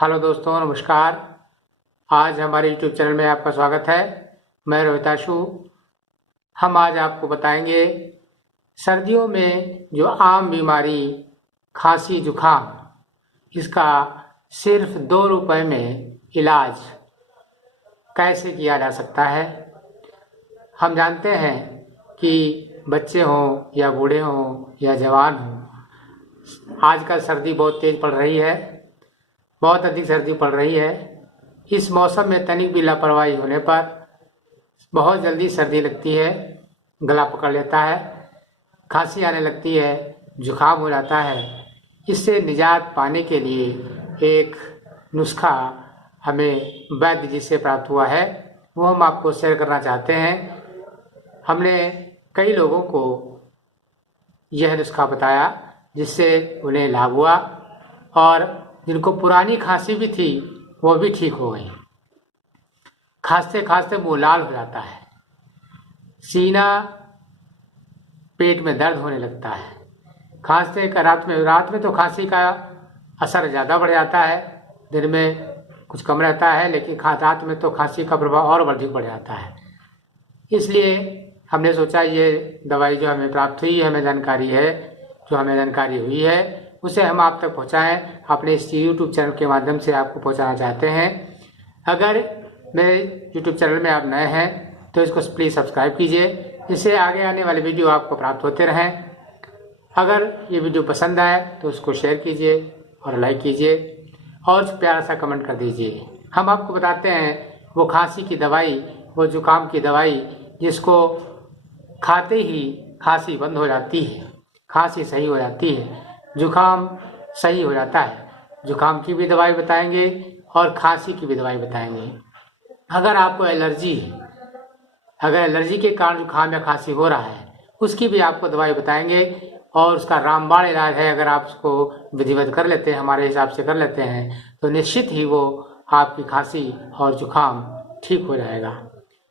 Hello दोस्तों, नमस्कार। आज हमारे यूट्यूब चैनल में आपका स्वागत है। मैं रोहिताशु। हम आज आपको बताएंगे सर्दियों में जो आम बीमारी खांसी जुकाम, इसका सिर्फ 2 रुपए में इलाज कैसे किया जा सकता है। हम जानते हैं कि बच्चे हों या बूढ़े हों या जवान हों, आजकल सर्दी बहुत तेज़ पड़ रही है, बहुत अधिक सर्दी पड़ रही है। इस मौसम में तनिक भी लापरवाही होने पर बहुत जल्दी सर्दी लगती है, गला पकड़ लेता है, खांसी आने लगती है, जुकाम हो जाता है। इससे निजात पाने के लिए एक नुस्खा हमें वैद्य जी से प्राप्त हुआ है, वो हम आपको शेयर करना चाहते हैं। हमने कई लोगों को यह नुस्खा बताया जिससे उन्हें लाभ हुआ, और जिनको पुरानी खांसी भी थी वो भी ठीक हो गई। खांसते खांसते मुंह लाल हो जाता है, सीना पेट में दर्द होने लगता है। खांसते का रात में तो खांसी का असर ज़्यादा बढ़ जाता है, दिन में कुछ कम रहता है, लेकिन रात में तो खांसी का प्रभाव और अधिक बढ़ जाता है। इसलिए हमने सोचा ये दवाई जो हमें प्राप्त हुई है, जो हमें जानकारी हुई है उसे हम आप तक पहुंचाएं। अपने इस यूट्यूब चैनल के माध्यम से आपको पहुंचाना चाहते हैं। अगर मेरे यूट्यूब चैनल में आप नए हैं तो इसको प्लीज़ सब्सक्राइब कीजिए, जिससे आगे आने वाले वीडियो आपको प्राप्त होते रहें। अगर ये वीडियो पसंद आए तो उसको शेयर कीजिए और लाइक कीजिए और प्यारा सा कमेंट कर दीजिए। हम आपको बताते हैं वो खांसी की दवाई, वो जुकाम की दवाई जिसको खाते ही खांसी बंद हो जाती है, खांसी सही हो जाती है, जुकाम सही हो जाता है। जुकाम की भी दवाई बताएंगे और खांसी की भी दवाई बताएंगे। अगर आपको एलर्जी है, अगर एलर्जी के कारण जुकाम या खांसी हो रहा है, उसकी भी आपको दवाई बताएंगे और उसका रामबाण इलाज है। अगर आप उसको विधिवत कर लेते हैं, हमारे हिसाब से कर लेते हैं, तो निश्चित ही वो आपकी खांसी और जुकाम ठीक हो जाएगा।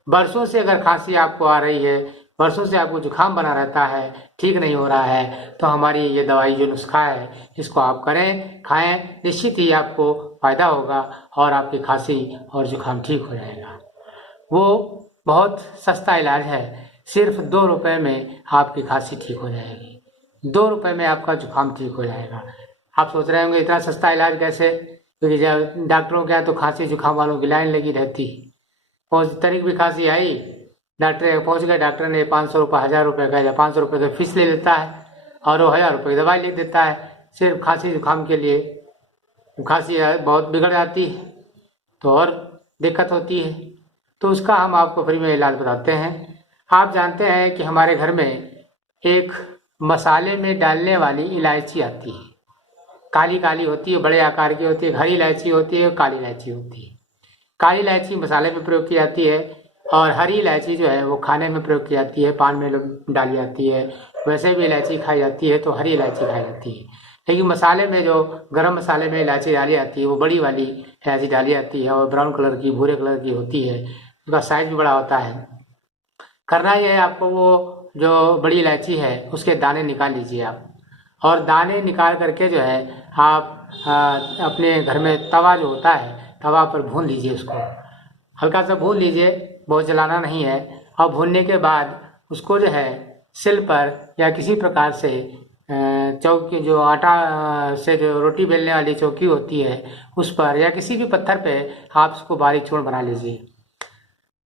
बरसों से अगर खांसी आपको आ रही है, बरसों से आपको जुकाम बना रहता है, ठीक नहीं हो रहा है, तो हमारी ये दवाई जो नुस्खा है इसको आप करें, खाएं, निश्चित ही आपको फायदा होगा और आपकी खांसी और जुकाम ठीक हो जाएगा। वो बहुत सस्ता इलाज है, सिर्फ 2 रुपए में आपकी खांसी ठीक हो जाएगी, 2 रुपए में आपका जुकाम ठीक हो जाएगा। आप सोच रहे होंगे इतना सस्ता इलाज कैसे, क्योंकि जब डॉक्टरों के यहाँ तो खांसी जुकाम वालों की लाइन लगी रहती है। 5 तारीख भी खांसी आई, डॉक्टर पहुंच गए, डॉक्टर ने 500 रुपये 1000 रुपये कहा, 500 रुपये तो फीस ले लेता है और वो 1000 रुपये की दवाई लिख देता है सिर्फ खांसी जुकाम के लिए। खांसी बहुत बिगड़ जाती है तो और दिक्कत होती है, तो उसका हम आपको फ्री में इलाज बताते हैं। आप जानते हैं कि हमारे घर में एक मसाले में डालने वाली इलायची आती है, काली काली होती है, बड़े आकार की होती है। हरी इलायची होती है, काली इलायची होती है। काली इलायची मसाले में प्रयोग की जाती है और हरी इलायची जो है वो खाने में प्रयोग की जाती है, पान में डाली जाती है। वैसे भी इलायची खाई जाती है तो हरी इलायची खाई जाती है, लेकिन मसाले में जो गरम मसाले में इलायची डाली जाती है वो बड़ी वाली इलायची डाली जाती है और ब्राउन कलर की, भूरे कलर की होती है, उसका साइज भी बड़ा होता है। करना यह है आपको, वो जो बड़ी इलायची है उसके दाने निकाल लीजिए आप, और दाने निकाल करके जो है आप अपने घर में तवा जो होता है, तवा पर भून लीजिए, उसको हल्का सा भून लीजिए, बहुत जलाना नहीं है। और भूनने के बाद उसको जो है सिल पर या किसी प्रकार से चौकी, जो आटा से जो रोटी बेलने वाली चौकी होती है उस पर या किसी भी पत्थर पे आप उसको बारीक चूर्ण बना लीजिए।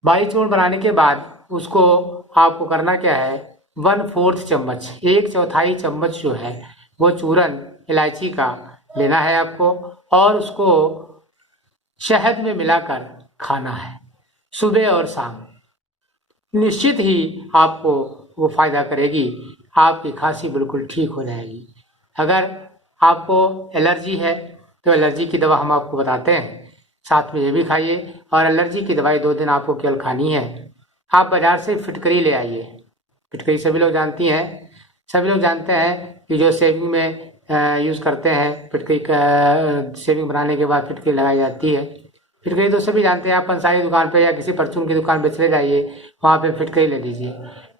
बारीक चूर्ण बनाने के बाद उसको आपको करना क्या है, 1/4 चम्मच, 1/4 चम्मच जो है वो चूरन इलायची का लेना है आपको, और उसको शहद में मिलाकर खाना है सुबह और शाम। निश्चित ही आपको वो फायदा करेगी, आपकी खांसी बिल्कुल ठीक हो जाएगी। अगर आपको एलर्जी है तो एलर्जी की दवा हम आपको बताते हैं, साथ में ये भी खाइए। और एलर्जी की दवाई 2 दिन आपको केवल खानी है। आप बाजार से फिटकरी ले आइए। फिटकरी सभी लोग जानती हैं, सभी लोग जानते हैं कि जो शेविंग में यूज़ करते हैं, फिटकरी का शेविंग बनाने के बाद फिटकरी लगाई जाती है। फिटकरी तो सभी जानते हैं, आप पंसारी दुकान पे या किसी परचून की दुकान पे चले जाइए, वहाँ पे फिटकरी ले लीजिए।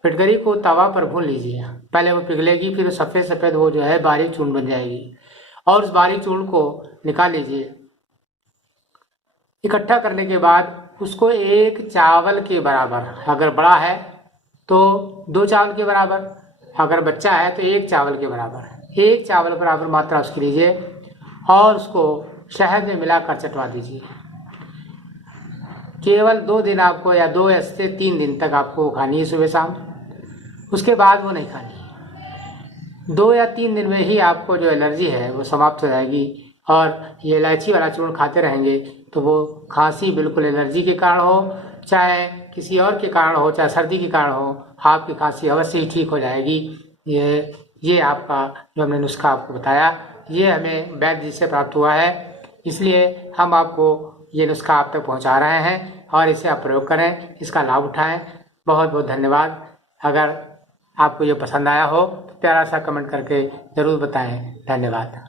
फिटकरी को तवा पर भून लीजिए, पहले वो पिघलेगी, फिर सफ़ेद सफ़ेद वो जो है बारीक चूर्ण बन जाएगी, और उस बारीक चूर्ण को निकाल लीजिए। इकट्ठा करने के बाद उसको एक चावल के बराबर, अगर बड़ा है तो 2 चावल के बराबर, अगर बच्चा है तो 1 चावल के बराबर, 1 चावल बराबर मात्रा उसकी लीजिए और उसको शहद में मिलाकर चटवा दीजिए। केवल 2 दिन आपको, या 2 से 3 दिन तक आपको खानी है सुबह शाम, उसके बाद वो नहीं खानी है। 2 या 3 दिन में ही आपको जो एलर्जी है वो समाप्त हो जाएगी। और ये इलायची वाला चूर्ण खाते रहेंगे तो वो खांसी बिल्कुल एलर्जी के कारण हो, चाहे किसी और के कारण हो, चाहे सर्दी के कारण हो, आपकी खांसी अवश्य ही ठीक हो जाएगी। ये आपका जो हमने नुस्खा आपको बताया, ये हमें वैद्य जी से प्राप्त हुआ है, इसलिए हम आपको ये नुस्खा आप तक पहुंचा रहे हैं और इसे आप प्रयोग करें, इसका लाभ उठाएं। बहुत बहुत धन्यवाद। अगर आपको ये पसंद आया हो तो प्यारा सा कमेंट करके ज़रूर बताएं। धन्यवाद।